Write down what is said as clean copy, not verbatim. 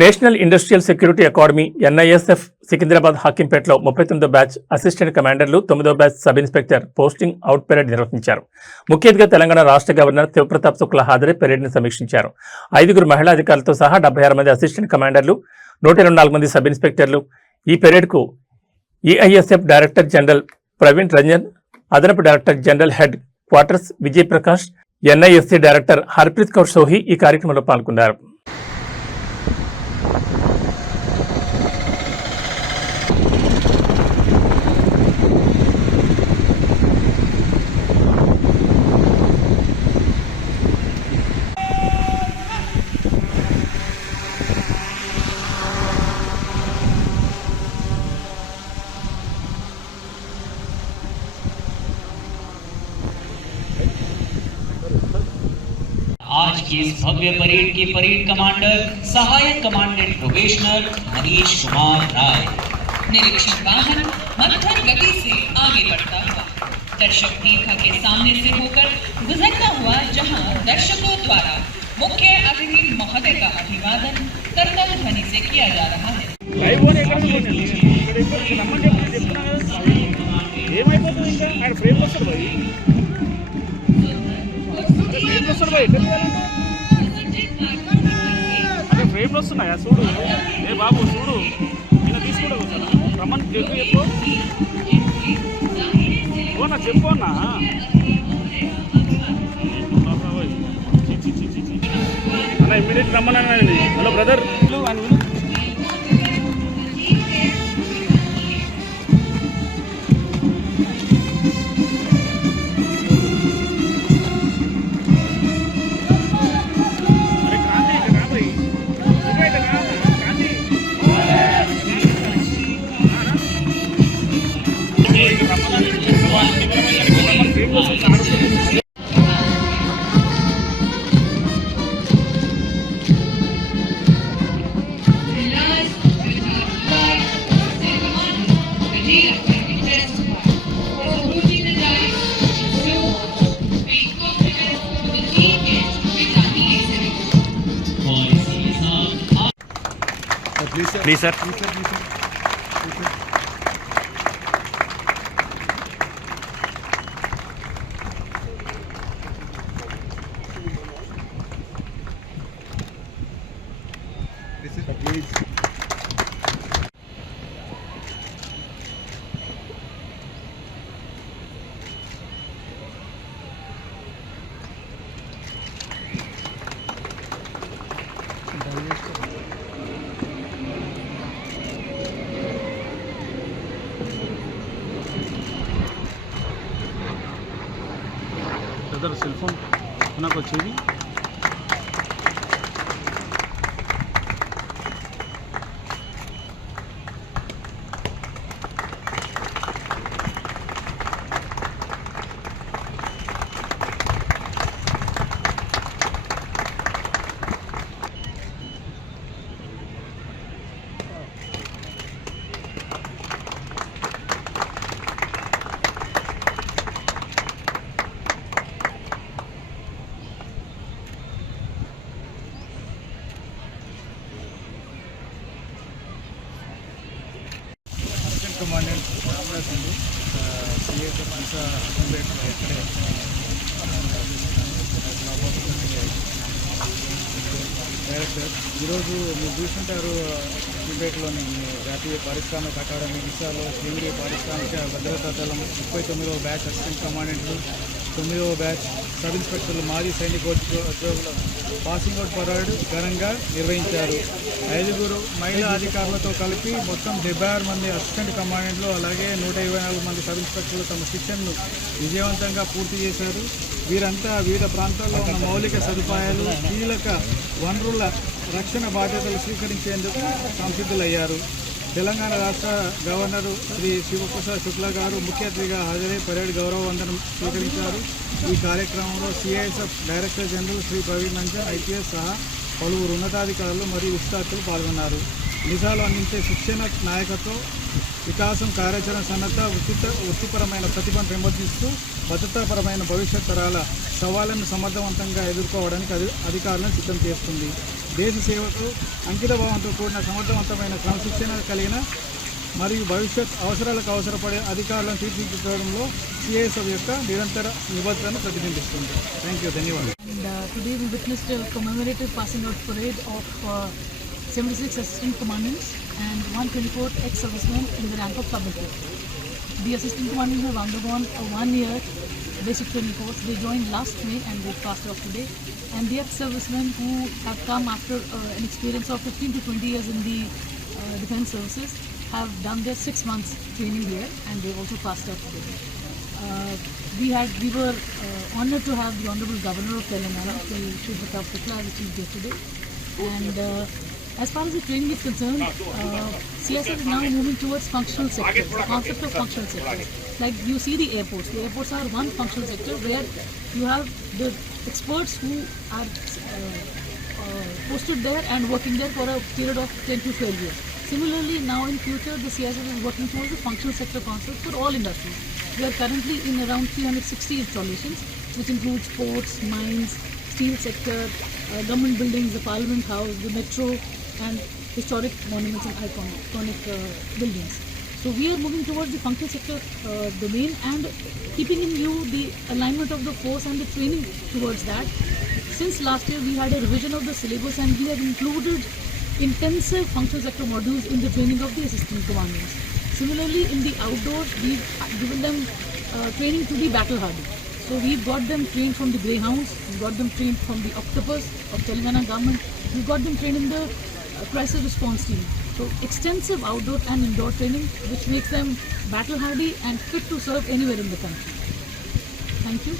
National industrial security academy NISF Secunderabad హాకింపేటలో 39వ batch assistant కమాండర్లు 9వ batch sub inspector posting out parade నిర్వహించారు. ముఖ్య అతిథిగా తెలంగాణ రాష్ట్ర గవర్నర్ శివప్రతాప్ శుక్లా హాజరై పెరేడ్ని సమీక్షించారు. 5గురు మహిళా అధికారులతో సహా 76 మంది అసిస్టెంట్ కమాండర్లు, 124 మంది సబ్ ఇన్స్పెక్టర్లు ఈ పెరేడ్కు EISF director general Praveen Ranjan, అదనపు director general headquarters Vijay Prakash, NISC director Harpreet Kaur Sohi ఈ కార్యక్రమంలో పాల్గొన్నారు. आज की इस भव्य परेड के परेड कमांडर सहायक कमांडेंट प्रोबेशनर मनीष कुमार राय। निरीक्षण वाहन मंथर गति से आगे बढ़ता हुआ दर्शक दीर्घा के सामने से होकर गुजरता हुआ, जहां दर्शकों द्वारा मुख्य अतिथि महोदय का अभिवादन करतल ध्वनि से किया जा रहा है. ఫ్రేమ్లు వస్తున్నాయా చూడు, ఏ బాబు చూడు, నేను తీసుకుంటా రమ్మని చెప్పు నా చెప్పు అన్నా అన్న ఇమ్మీడియట్ రమ్మనండి. హలో బ్రదర్ అని Please, sir. Brother cell phone నాకు వచ్చేది. కమాండెంట్ రామదాస్ అండి, సిఐతో మనసా హాకింపేటలో ఇక్కడే డైరెక్టర్. ఈరోజు మీరు చూస్తుంటారు హాకింపేటలోని జాతీయ పారిశ్రామిక అకాడమీ విశాలో కేంద్రీయ పారిశ్రామిక భద్రతా దళం 39వ బ్యాచ్ అసిస్టెంట్ కమాండెంట్లు, 9వ బ్యాచ్ సబ్ ఇన్స్పెక్టర్లు, మాజీ సైనికోద్యోగుల పాసింగ్ అవుట్ పరేడ్ ఘనంగా నిర్వహించారు. 5గురు మహిళా అధికారులతో కలిపి మొత్తం 76 మంది అసిస్టెంట్ కమాండెంట్లు, అలాగే 124 మంది సబ్ ఇన్స్పెక్టర్లు తమ శిక్షణను విజయవంతంగా పూర్తి చేశారు. వీరంతా వివిధ ప్రాంతాల్లో ఉన్న మౌలిక సదుపాయాలు, కీలక వనరుల రక్షణ బాధ్యతలు స్వీకరించేందుకు సంసిద్ధులయ్యారు. తెలంగాణ రాష్ట్ర గవర్నర్ శ్రీ శివప్రతాప్ శుక్లా గారు ముఖ్య అతిథిగా హాజరై పరేడ్ గౌరవ వందనం స్వీకరించారు. ఈ కార్యక్రమంలో CISF director general Shri Praveen Ranjan IPS సహా పలువురు ఉన్నతాధికారులు మరియు విద్యార్థులు పాల్గొన్నారు. నిజాలు అందించే శిక్షణ, నాయకత్వం, వికాసం, కార్యాచరణ సన్నద్ధ, వృత్తిపరమైన ప్రతిభను పెంపొందిస్తూ భద్రతాపరమైన భవిష్యత్ తరాల సవాళ్లను సమర్థవంతంగా ఎదుర్కోవడానికి అధికారులను సిద్ధం చేస్తుంది. దేశ సేవకు అంకిత భావంతో కూడిన సమర్థవంతమైన క్రమశిక్షణ కలిగిన మరియు భవిష్యత్ అవసరాలకు అవసరపడే అధికారులను తీర్చిదిద్దడంలో సిఐఎస్ఎఫ్ యొక్క నిరంతర నిబద్ధతను ప్రతిబింబిస్తుంది. థ్యాంక్ యూ, ధన్యవాదాలు. And today we witnessed a commemorative passing out parade of 76 assistant commandants and 124 ex-servicemen in the rank of sub-lieutenant. The assistant commandants have undergone a 1-year basic training course. They joined last May and they passed out today. And the ex-servicemen who have come after an experience of 15 to 20 years in the defense services have done their 6 months training here and they also passed out today. We were honored to have the Honorable Governor of Telangana, Shri Pratap Shukla, as chief guest today. And as far as the training is concerned, CSF is now moving towards functional sectors, the concept of functional sectors. Like you see the airports. The airports are one functional sector where you have the experts who are posted there and working there for a period of 10 to 12 years. Similarly, now in future, the CSF is working towards the functional sector concept for all industries. We are currently in around 360 installations, which includes ports, mines, steel sector, government buildings, the Parliament House, the metro, and historic monuments and iconic buildings. So we are moving towards the functional sector domain and keeping in view the alignment of the force and the training towards that. Since last year, we had a revision of the syllabus and we have included intensive functional sector modules in the training of the assistant commanders. Similarly, in the outdoors, we've given them training to be battle hardy. So we've got them trained from the Greyhounds, we've got them trained from the Octopus of Telangana government, we've got them trained in the crisis response team. So extensive outdoor and indoor training which makes them battle hardy and fit to serve anywhere in the country. Thank you.